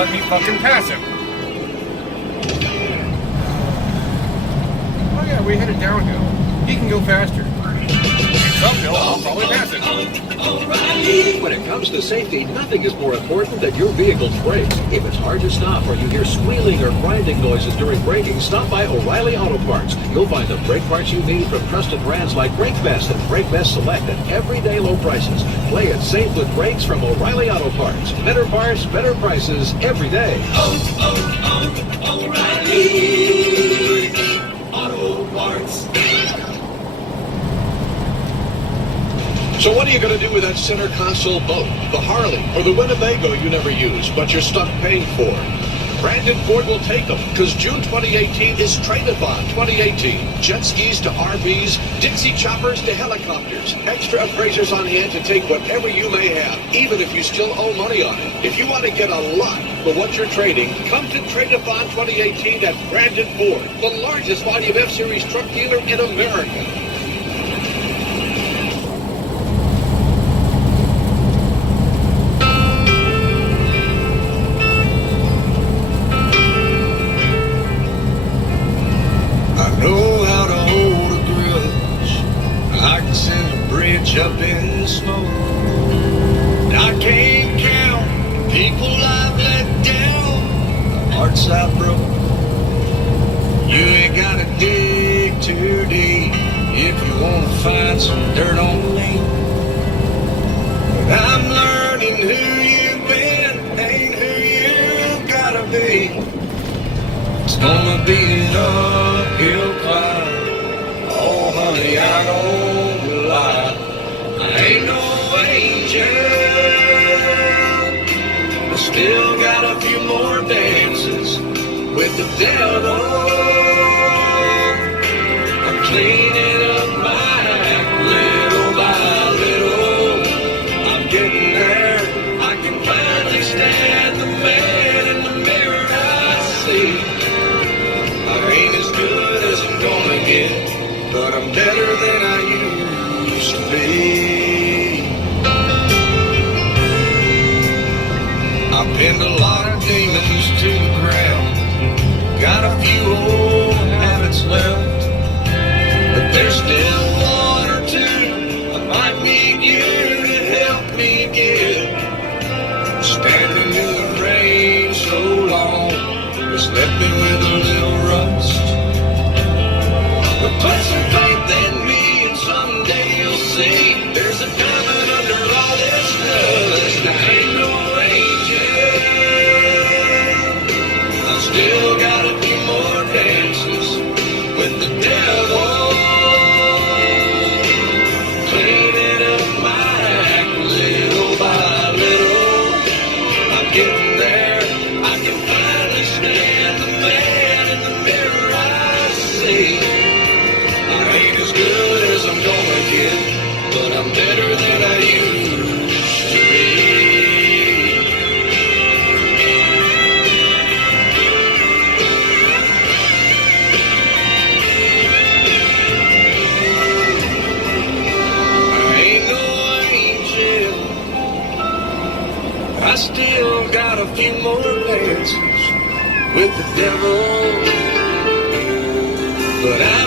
let me fucking pass him. Oh yeah, we headed downhill. He can go faster. It's uphill, I'll probably pass him. When it comes to safety, nothing is more important than your vehicle's brakes. If it's hard to stop or you hear squealing or grinding noises during braking, stop by O'Reilly Auto Parts. You'll find the brake parts you need from trusted brands like BrakeBest and BrakeBest Select at everyday low prices. Play it safe with brakes from O'Reilly Auto Parts. Better parts, better prices every day. O'Reilly Auto Parts. So what are you going to do with that center console boat, the Harley, or the Winnebago you never use, but you're stuck paying for? Brandon Ford will take them, because June 2018 is Trade-A-Thon 2018. Jet skis to RVs, Dixie choppers to helicopters. Extra appraisers on hand to take whatever you may have, even if you still owe money on it. If you want to get a lot for what you're trading, come to Trade-A-Thon 2018 at Brandon Ford, the largest volume F-Series truck dealer in America. Up in the smoke, I can't count people I've let down, the hearts I broke. You ain't gotta dig too deep if you wanna find some dirt on me. But I'm learning who you've been ain't who you gotta be. It's gonna be an uphill climb. Oh honey, I don't lie. I ain't no angel, I still got a few more dances with the devil. I'm cleaning up my act little by little. I'm getting there, I can finally stand the man in the mirror I see. I ain't as good as I'm gonna get, but I'm better than I used to be. I pinned a lot of demons to the ground, got a few old habits left, but there's still one or two I might need you to help me get. Standing in the rain so long has left me with a little rust, but put some faith in me and someday you'll see there's a diamond under all this dust. I ain't no still got a few more dances with the devil. Cleaning up my act little by little. I'm getting there, I can finally stand the man in the mirror I see. I ain't as good as I'm gonna get, but I'm better than I used to be. I still got a few more dances with the devil, but I